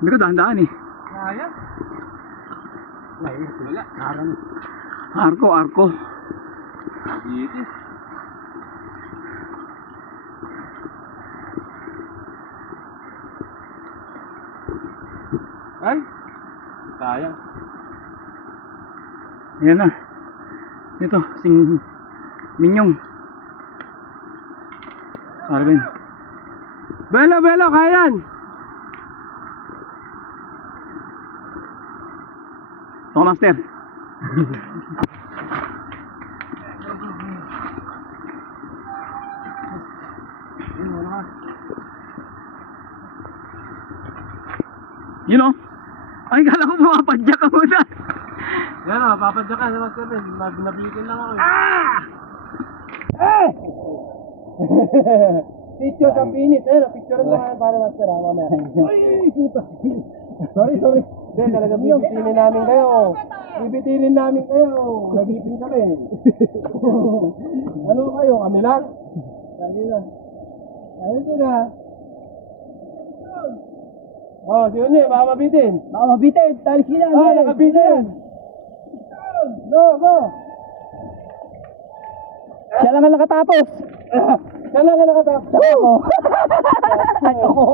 Hindi ka dahan-dahan eh. Kaya? Wala. Karang. Arko. Dito. Ay. Sayang. Ayan na. Ito, sing minyong. Arvin. Belo, kayan. Ito, master. You know? Ay, kala ko pumapadyak ka muna. Yan o, papadya ka naman kami. Nabitin lang ako eh. Picture sa pinit. Picture mo nga para master ha, mamaya. Ay, puta. Sorry. Hindi, talaga bibitinin namin kayo. Bibitinin namin kayo. Nabitin kami. Ano kayo? Kami lang? Ayun na. Oh, si Unye, baka mabitin. Baka mabitin, talis ka yan. Nakabitin. Go. Siya lang ang nakatapos. Siya lang ang nakatapos. Ako.